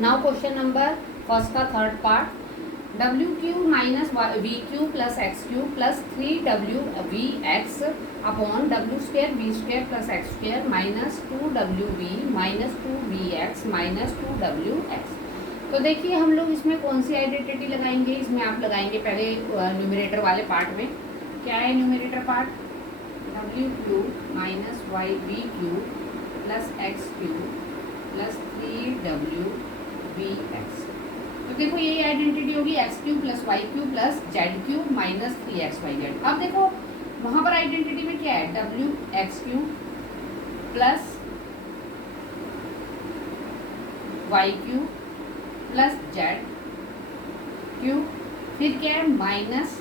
Now question number first का third part, W cube minus V cube plus X cube plus 3wv(x) upon W square V square plus X square minus 2wv minus 2vx minus 2wx। तो देखिए हम लोग इसमें कौन सी identity लगाएंगे, इसमें आप लगाएंगे पहले न्यूमरेटर वाले पार्ट में। क्या है numerator part? W cube minus Y V cube plus X cube plus 3wvx। तो देखो ये आइडेंटिटी होगी X cube plus Y cube plus Z cube minus 3xyz। अब देखो वहां पर आइडेंटिटी में क्या है, W X cube plus Y cube plus Z cube, फिर क्या है माइनस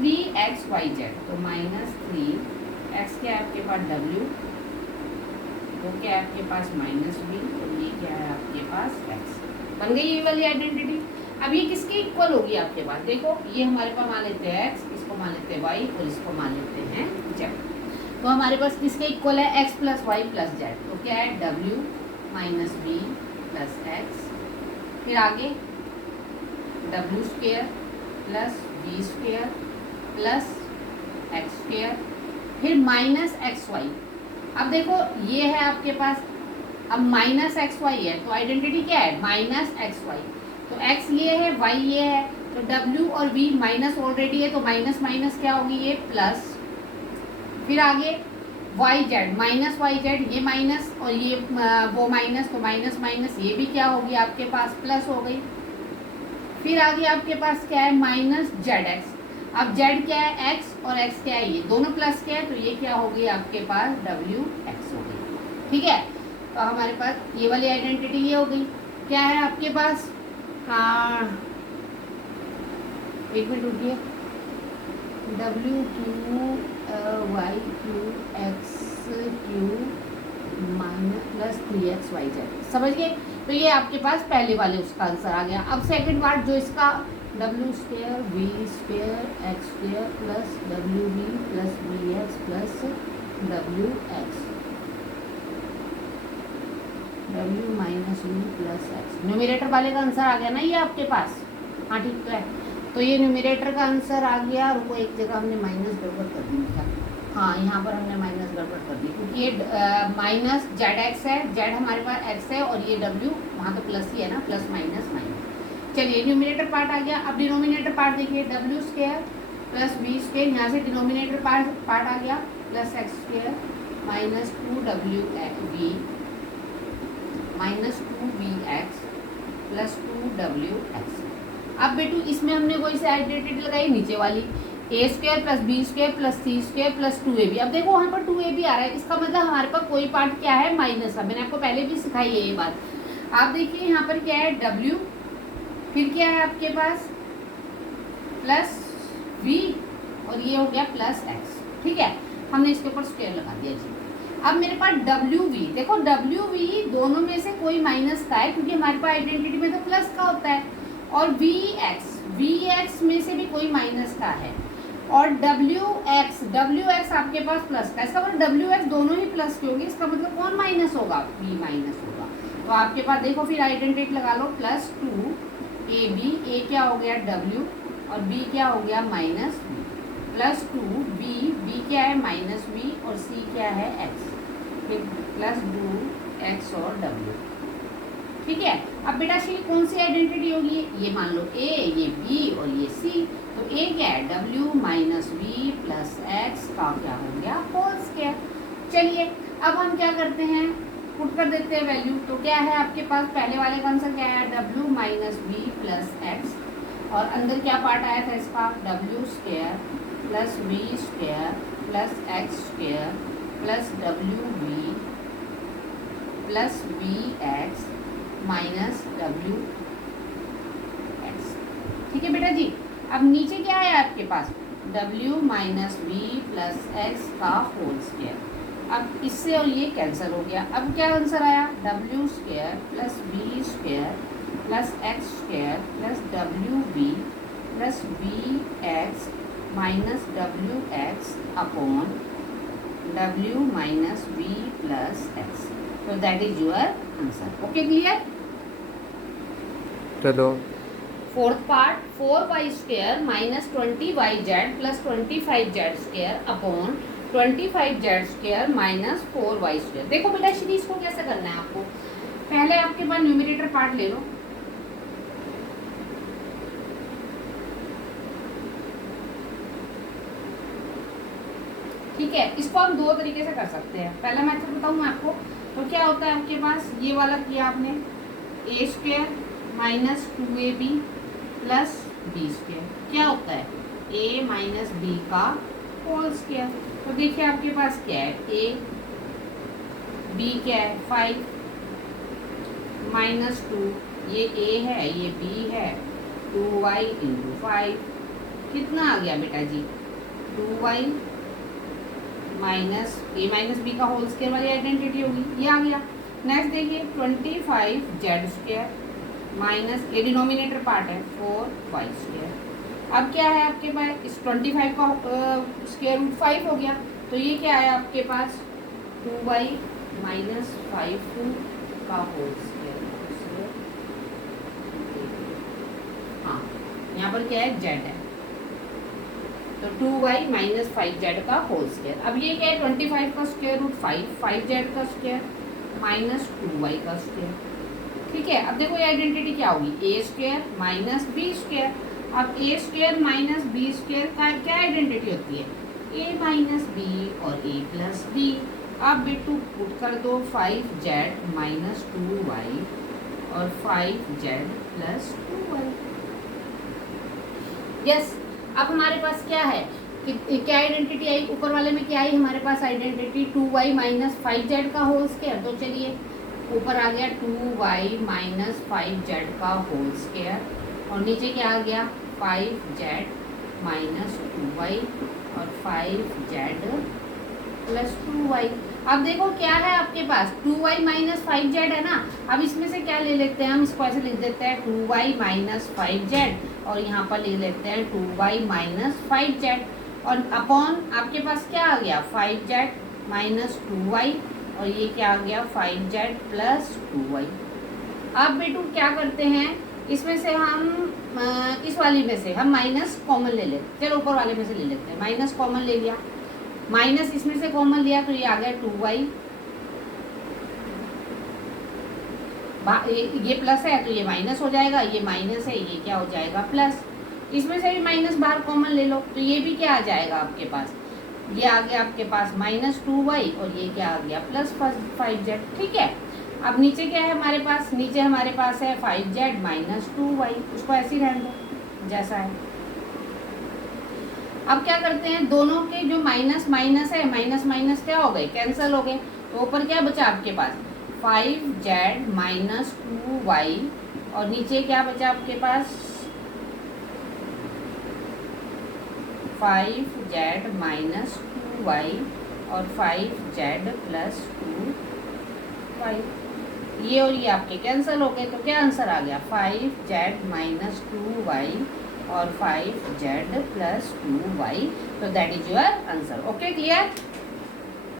3xyz। तो माइनस 3x क्या है आपके पास डब्ल्यू, तो क्या है आपके पास माइनस बी, तो ये क्या है आपके पास x। बन गई ये वाली आइडेंटिटी। अब ये किसके इक्वल होगी आपके पास, देखो ये हमारे पास मान लेते हैं x, इसको मान लेते हैं y और इसको मान लेते हैं z। तो हमारे पास किसके इक्वल है, x plus Y plus Z. तो क्या है w minus B plus X, फिर आगे W square plus V square plus X square, फिर माइनस एक्स वाई। अब देखो ये है आपके पास, अब माइनस एक्स वाई है तो आइडेंटिटी क्या है माइनस एक्स वाई। तो एक्स ये है वाई ये है, तो डब्ल्यू और वी माइनस ऑलरेडी है तो माइनस माइनस क्या होगी ये प्लस, फिर आगे Y Z minus Y Z ये माइनस और ये वो माइनस, तो माइनस माइनस ये भी क्या होगी आपके पास प्लस हो गई। फिर आगे आपके पास क्या है माइनस जेड एक्स। अब जेड क्या है एक्स और एक्स क्या है ये दोनों प्लस क्या है, तो ये क्या होगी आपके पास डब्ल्यू एक्स हो गई। ठीक है, तो हमारे पास ये वाली आइडेंटिटी ये हो गई। क्या है आपके पास, एक मिनट रुकिए, W cube Y cube X cube minus plus 3xyz, समझ गए। तो ये आपके पास पहले वाले उसका आंसर आ गया। अब सेकंड पार्ट जो इसका W square V square X square plus W V plus V X plus W X, W minus V plus X. Numerator वाले का आंसर आ गया ना ये आपके पास, हाँ ठीक है। तो ये न्यूमरेटर का आंसर आ गया, रुको एक जगह हमने माइनस गड़बड़ कर दी था, हाँ यहाँ पर हमने माइनस गड़बड़ कर दी क्योंकि ये माइनस जेड एक्स है, जेड हमारे पास एक्स है और ये डब्ल्यू वहाँ तो प्लस ही है ना, प्लस माइनस माइनस। चलिए न्यूमरेटर पार्ट आ गया। अब डिनोमिनेटर पार्ट देखिए, W square plus V square, यहाँ से डिनोमिनेटर पार्ट आ गया plus X square minus 2wv minus 2vx plus 2wx। अब बेटू इसमें हमने वही से आइडेंटिटी लगाई नीचे वाली, A square plus B square plus C square plus 2ab। अब देखो वहाँ पर 2ab आ रहा है, इसका मतलब हमारे पास कोई पार्ट क्या है माइनस है। मैंने आपको पहले भी सिखाई है ये बात। आप देखिए यहाँ पर क्या है w, फिर क्या है आपके पास प्लस v और ये हो गया प्लस x। ठीक है, हमने इसके ऊपर स्क्वायर लगा दिया जी। अब मेरे पास wv, देखो wv दोनों में से कोई माइनस का है क्योंकि हमारे पास आइडेंटिटी में तो प्लस का होता है, और vx में से भी कोई माइनस का है, और wx आपके पास प्लस का। इसका मतलब wx दोनों ही प्लस के होंगे, इसका मतलब कौन माइनस होगा, v माइनस होगा। तो आपके पास देखो फिर आइडेंटिटी लगा लो, प्लस 2ab, a क्या हो गया w और b क्या हो गया माइनस v, प्लस 2b क्या है माइनस v और c क्या है x, फिर प्लस 2x और w। ठीक है, अब बेटा सी कौन सी आइडेंटिटी होगी, ये मान लो a, ये b और ये c। तो a क्या है w minus v plus x का क्या हो गया होल स्क्वायर। चलिए अब हम क्या करते हैं, पुट कर देते हैं वैल्यू। तो क्या है आपके पास पहले वाले का आंसर क्या है w minus v plus x, और अंदर क्या पार्ट आया था इसका w square plus v square plus x square plus wv plus vx minus W X. ठीक है बेटा जी। अब नीचे क्या है आपके पास w minus V plus X का होल स्क्वायर। अब इससे और ये कैंसिल हो गया। अब क्या आंसर आया w square plus V square plus X square plus W V plus V X minus W X upon w minus v plus x। तो that is your answer. Okay clear. कर दो। Fourth part 4y² minus 20yz plus 25z² upon 25z² minus 4y²। देखो बेटा series को कैसे करना है आपको, पहले आपके पास न्यूमरेटर पार्ट ले लो, ठीक है। इसको हम दो तरीके से कर सकते हैं। पहला मेथड बताऊं मैं आपको, तो क्या होता है आपके पास, ये वाला किया आपने a² minus 2ab plus b², क्या होता है a माइनस b का होल स्क्वायर। तो देखिए आपके पास क्या है, a b क्या है 5 माइनस 2, ये a है ये b है, 2y इंटू 5 कितना आ गया बेटा जी 2y minus a minus B का होल स्क्वायर वाली आइडेंटिटी होगी, ये आ गया। नेक्स्ट देखिए 25z² माइनस ये डिनोमिनेटर पार्ट है 4y²। अब क्या है आपके पास, इस 25 का स्क्वायर रूट 5 हो गया, तो ये क्या है आपके पास 2y माइनस 5 का होल स्क्वायर। हाँ यहाँ पर क्या है z है, तो 2y माइनस 5z का होल स्क्वायर। अब ये क्या है 25 का स्क्वायर रूट 5z का स्क्वायर माइनस 2y का स्क्वायर, ठीक है। अब देखो ये आइडेंटिटी क्या होगी a² माइनस b²। अब a² माइनस b² का क्या आइडेंटिटी होती है a माइनस b और a प्लस b। अब बिट्टू पुट कर दो 5z माइनस 2y और 5z प्लस 2y। यस अब हमारे पास क्या है कि क्या आइडेंटिटी आई, ऊपर वाले में क्या आई हमारे पास आइडेंटिटी 2y माइनस 5z का होल स्क्वायर। तो चलिए ऊपर आ गया 2y माइनस 5z का होल स्क्वायर और नीचे क्या आ गया 5z माइनस 2y और 5z प्लस 2y। अब देखो क्या है आपके पास 2y माइनस 5z है ना, अब इसमें से क्या ले लेते हैं हम, इसको ऐसे लिख देते हैं 2y माइनस 5z और यहाँ पर ले लेते हैं 2y माइनस 5z और अपॉन आपके पास क्या आ गया 5z माइनस 2y और ये क्या आ गया 5z प्लस 2y। अब बेटू क्या करते हैं, इसमें से हम इस वाली में से हम माइनस कॉमन ले लेते, चलो ऊपर वाले में से ले लेते हैं, माइनस कॉमन ले लिया, माइनस इसमें से कॉमन लिया तो ये आ गया 2y, ये प्लस है तो ये माइनस हो जाएगा, ये माइनस है ये क्या हो जाएगा प्लस, इसमें से भी माइनस बाहर कॉमन ले लो तो ये भी क्या आ जाएगा आपके पास, ये आ गया आपके पास माइनस 2y और ये क्या आ गया प्लस 5z, ठीक है। अब नीचे क्या है हमारे पास, नीचे हमारे पास है 5z माइनस 2y, उसको ऐसे ही रहने दो जैसा है। अब क्या करते हैं, दोनों के जो माइनस माइनस है, माइनस माइनस क्या हो गए कैंसिल हो गए, तो ऊपर क्या बचा आपके पास 5z माइनस 2y और नीचे क्या बचा आपके पास 5z माइनस 2y और 5z प्लस 2y, ये और ये आपके कैंसिल हो गए, तो क्या आंसर आ गया 5z माइनस 2y और 5z प्लस 2y, तो that is your answer. Okay clear.